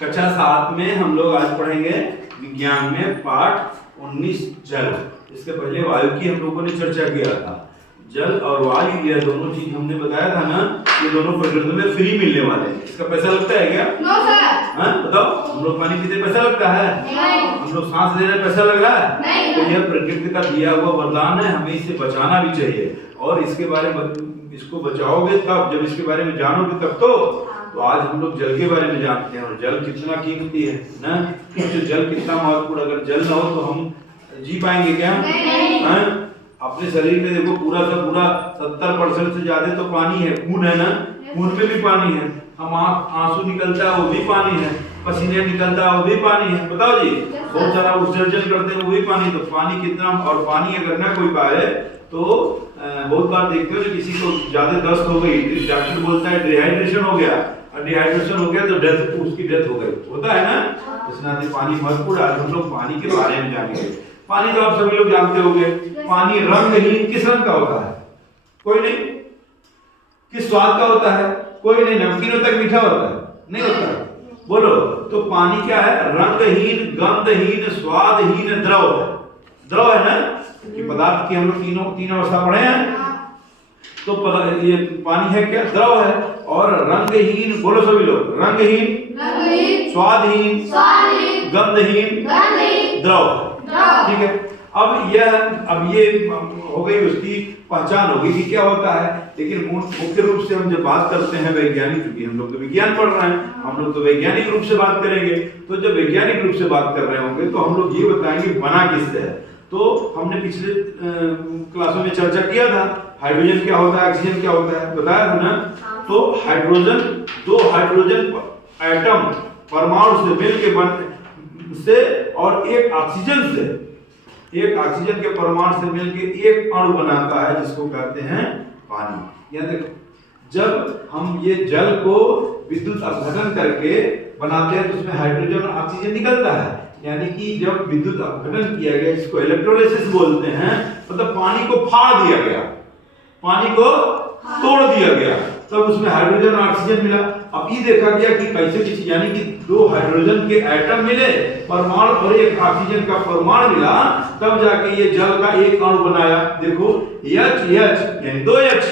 कक्षा 7 में हम लोग आज पढ़ेंगे विज्ञान में पाठ 19 जल। इसके पहले वायु की हम लोगों ने चर्चा किया था। जल और वायु यह दोनों चीज हमने बताया था ना, ये दोनों प्रकृति में फ्री मिलने वाले हैं। इसका पैसा लगता है क्या? No sir. हाँ बताओ, हम लोग पानी पीते पैसा लगता है? नहीं। हम लोग सांस ले रहे पैसा लग रहा है? नहीं। तो यह प्रकृति का दिया हुआ वरदान है, हमें इसे बचाना भी चाहिए। और इसके बारे में इसको बचाओगे तब, जब इसके बारे में जानोगे तब तो आज हम लोग जल के बारे में जानते हैं। और जल कितना कीमती है ना, तो जल कितना महत्वपूर्ण। अगर जल ना हो तो हम जी पाएंगे क्या? नहीं। अपने शरीर में देखो पूरा का पूरा 70% से ज्यादा तो पानी है। खून है ना, खून में भी पानी है। हम आंसू निकलता है वो भी पानी है, पसीने निकलता है वो भी पानी है। बताओ जी, बहुत सारा उत्सर्जन करते हैं वो भी पानी। तो पानी कितना, और पानी अगर ना कोई पाए तो बहुत बार देखते हो किसी को ज्यादा दस्त हो गई, डॉक्टर बोलता है डिहाइड्रेशन हो गया, और डिहाइड्रेशन हो गया तो डेथ, उसकी डेथ हो गई। होता है ना, इसलिए पानी महत्वपूर्ण। आज हम लोग पानी के बारे में जानेंगे। पानी तो आप सभी लोग जानते होंगे। पानी रंगहीन किस रंग का होता है? कोई नहीं। किस स्वाद का होता है? कोई नहीं। नमकीन होता है, मीठा होता है? नहीं होता है। बोलो, तो पानी क्या है? रंगहीन, गंधहीन, स्वादहीन, द्रव है। द्रव है ना, कि पदार्थ की हम लोग तीन अवस्था पढ़े हैं। तो ये पानी है क्या? द्रव है। और रंगहीन, बोलो सभी लोग, रंगहीन, स्वादहीन, गंधहीन, द्रव। ठीक है। अब ये हो गई, उसकी पहचान होगी कि क्या होता है। लेकिन मुख्य रूप से हम जब बात करते हैं वैज्ञानिक, क्योंकि हम लोग तो विज्ञान पढ़ रहे हैं, हम लोग तो वैज्ञानिक रूप से बात करेंगे। तो जब वैज्ञानिक रूप से बात कर रहे होंगे तो हम लोग ये बताएंगे बना किससे है। तो हमने पिछले क्लासों में चर्चा किया था, हाइड्रोजन क्या होता है, ऑक्सीजन क्या होता है, बताया था ना। तो हाइड्रोजन, दो हाइड्रोजन एटम परमाणु से मिलकर से और एक ऑक्सीजन के परमाणु से मिलकर एक अणु बनाता है, जिसको कहते हैं पानी। या देखो, जब हम ये जल को विद्युत अपघटन करके बनाते हैं तो उसमें हाइड्रोजन और ऑक्सीजन निकलता है। यानी कि जब विद्युत अपघटन किया गया, जिसको इलेक्ट्रोलिसिस बोलते हैं, मतलब पानी को फाड़ दिया गया, पानी को तोड़ दिया गया, तब उसमें हाइड्रोजन और ऑक्सीजन मिला। अब ये देखा गया कि कैसे किसी, यानी कि दो हाइड्रोजन के एटम मिले, परमाणु, और एक ऑक्सीजन का परमाणु मिला, तब जाके ये जल का एक अणु बनाया। देखो H यानी 2 H,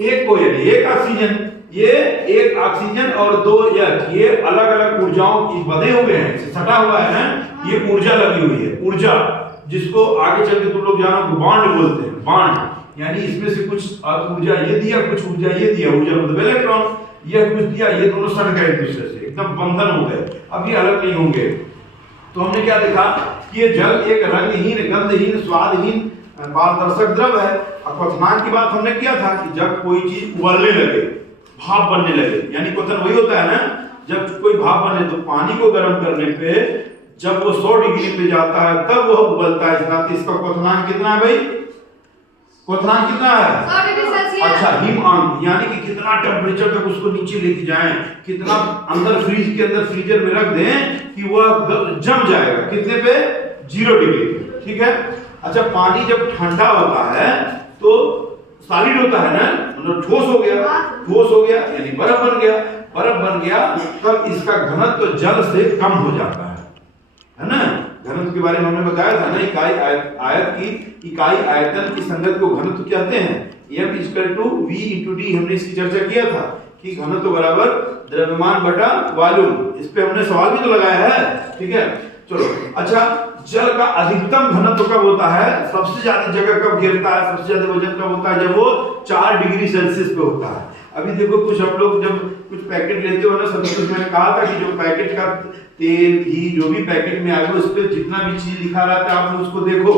एक को यानी एक ऑक्सीजन, ये एक ऑक्सीजन और 2 H, ये अलग अलग ऊर्जाओं की बधे हुए हैं, सटा हुआ है ना, ये ऊर्जा लगी हुई है। ऊर्जा, जिसको आगे चल के तुम लोग जानो बॉन्ड बोलते हैं। बॉन्ड यानी इसमें से कुछ ऊर्जा ये दिया, कुछ ऊर्जा ये दिया। ऊर्जा मतलब इलेक्ट्रॉन, ये कुछ दिया, ये दोनों सट गए एक दूसरे से, एकदम बंधन हो गए, अब ये अलग नहीं होंगे। तो हमने क्या देखा कि ये जल एक रंगहीन, गंधहीन, स्वादहीन, पारदर्शक द्रव है। और क्वथनांक की बात हमने किया था कि जब कोई चीज उबलने लगे, भाप बनने लगे, यानी क्वथन वही होता है ना, जब कोई भाप बने, तो पानी को गर्म करने पे जब वो 100 डिग्री पे जाता है तब वो उबलता है। इसका क्वथनांक कितना है भाई? क्वथनांक कितना है? 100 डिग्री सेल्सियस। अच्छा, हिमांक यानी कि कितना टेम्परेचर तक उसको नीचे लेके जाएं, कितना अंदर फ्रीज के अंदर फ्रीजर में रख दें कि वह जम जाएगा। कितने पे? 0 डिग्री पे। ठीक है। अच्छा, पानी जब ठंडा होता है तो सॉलिड होता है ना, मतलब ठोस हो गया यानी बर्फ बन गया, तब इसका घनत्व तो जल से कम हो जाता है ना। घनत्व के बारे में हमने बताया था ना, इकाई आयत की इकाई आयतन की संगत को घनत्व कहते हैं। m = v × d, हमने इसकी चर्चा किया था कि घनत्व बराबर द्रव्यमान बटा वॉल्यूम। इस पे हमने सवाल भी तो लगाया है। ठीक है, चलो। अच्छा, जल का अधिकतम घनत्व कब होता है? सबसे ज्यादा जगह कब घेरता है, सबसे ज्यादा वजन कब होता है? जब वो 4 डिग्री सेल्सियस पे होता है। अभी देखो, कुछ हम लोग जब कुछ पैकेट लेते हो ना, सबसे कुछ मैंने कहा था कि जो पैकेट का तेल, घी, जो भी पैकेट में आएगा, उस पर जितना भी चीज लिखा रहता है, आप उसको देखो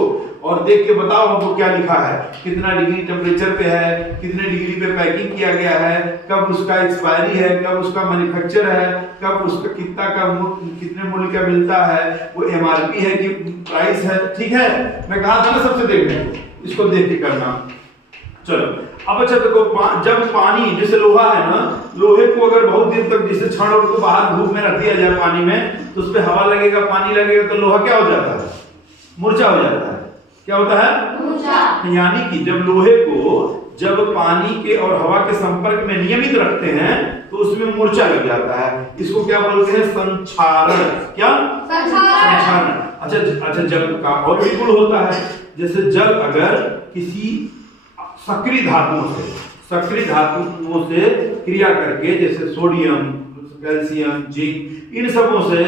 और देख के बताओ हमको क्या लिखा है, कितना डिग्री टेम्परेचर पे है, कितने डिग्री पे पैकिंग किया गया है, कब उसका एक्सपायरी है, कब उसका मैन्युफैक्चर है, कब उसका कितने मूल्य का मिलता है, वो MRP है कि प्राइस है। ठीक है, मैं कहा था ना सबसे देखने, इसको देख के करना। चलो, अब अच्छा देखो, जब पानी, जैसे लोहा है ना, लोहे को अगर बहुत दिन तक जैसे क्षण और को बाहर धूप में रख दिया जाए पानी में, तो उस पे हवा लगेगा, पानी लगेगा, तो लोहा क्या हो जाता है? मुरझा हो जाता है। क्या होता है? मुरझा। यानी कि जब लोहे को जब पानी के और हवा के संपर्क में नियमित रखते हैं तो उसमें मूर्छा लग जाता है। इसको क्या बोलते हैं? संक्षारण। क्या? संक्षारण। अच्छा, जल का और भी गुण होता है। जैसे जल अगर किसी सक्रिय धातुओं से क्रिया करके, जैसे सोडियम, कैल्शियम, जिंक, इन सबों से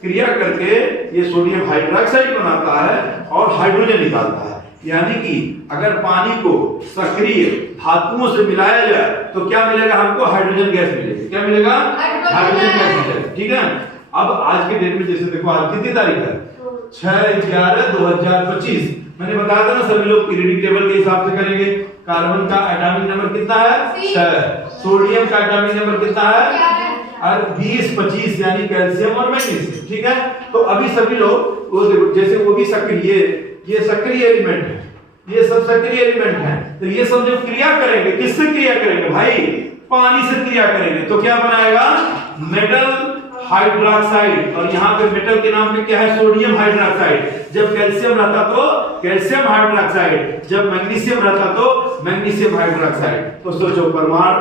क्रिया करके ये सोडियम हाइड्रोक्साइड बनाता है और हाइड्रोजन निकालता है। यानी कि अगर पानी को सक्रिय धातुओं से मिलाया जाए तो क्या मिलेगा हमको? हाइड्रोजन गैस मिलेगी। क्या मिलेगा? हाइड्रोजन गैस मिलेगा। ठीक है। अब आज के डेट में जैसे देखो, आज कितनी तारीख है? 6/11/2025। मैंने बताया था ना, सभी लोग पीरियडिक टेबल के हिसाब से करेंगे। कार्बन का एटॉमिक नंबर कितना है? 6। सोडियम का एटॉमिक नंबर कितना है? और 20, 25 यानी कैल्शियम और मैग्नीशियम। ठीक है। तो अभी सभी लोग वो देखो, जैसे वो भी सक्रिय, ये सक्रिय एलिमेंट है, ये सब सक्रिय एलिमेंट है। तो ये सब जब क्रिया करेंगे, किससे क्रिया करेंगे भाई? पानी से क्रिया करेंगे। तो क्या बनाएगा? Metal hydroxide. और यहाँ पे मेटल के नाम पे क्या है? Sodium hydroxide. जब कैल्शियम रहता तो कैल्शियम हाइड्रोक्साइड, जब मैग्नीशियम रहता तो मैग्नीशियम हाइड्रोक्साइड। तो सोचो, परमाणु,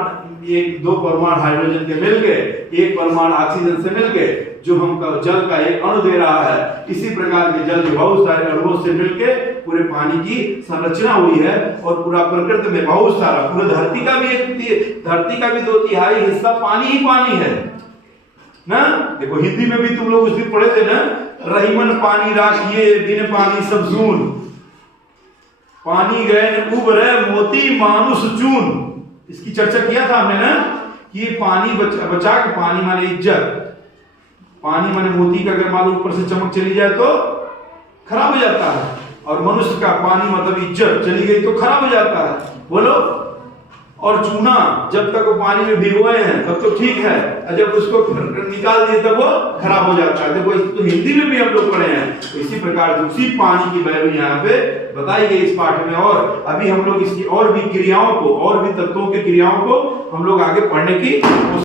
एक दो परमाणु हाइड्रोजन के मिल गए, एक परमाणु ऑक्सीजन से मिल गए, जो हमको जल का एक अणु दे रहा है। इसी प्रकार के जल के बहुत सारे अणुओं से मिलके पूरे पानी की संरचना हुई है। और पूरा प्रकृति में बहुत सारा, पूरे धरती का भी 2/3 हिस्सा पानी ही पानी है ना। देखो, हिंदी में भी तुम लोग उस दिन पढ़े थे ना, रहीमन पानी राखिए बिन पानी सब सून, पानी गए उबरे मोती मानुष चून। इसकी चर्चा किया था हमने ना, कि पानी बचा के, पानी माने इज्जत, पानी माने मोती का अगर मान लो ऊपर से चमक चली जाए तो खराब हो जाता है, और मनुष्य का पानी मतलब इज्जत चली गई तो खराब हो जाता है। बोलो। और चूना जब तक वो पानी में भिगोए हैं तब तो ठीक है, और जब उसको निकाल दिए तब वो खराब हो जाता है। देखो, तो हिंदी में भी हम लोग पढ़े हैं। तो इसी प्रकार से उसी पानी की वैल्यू यहाँ पे बताई गई इस पाठ में। और अभी हम लोग इसकी और भी क्रियाओं को, और भी तत्वों की क्रियाओं को हम लोग आगे पढ़ने की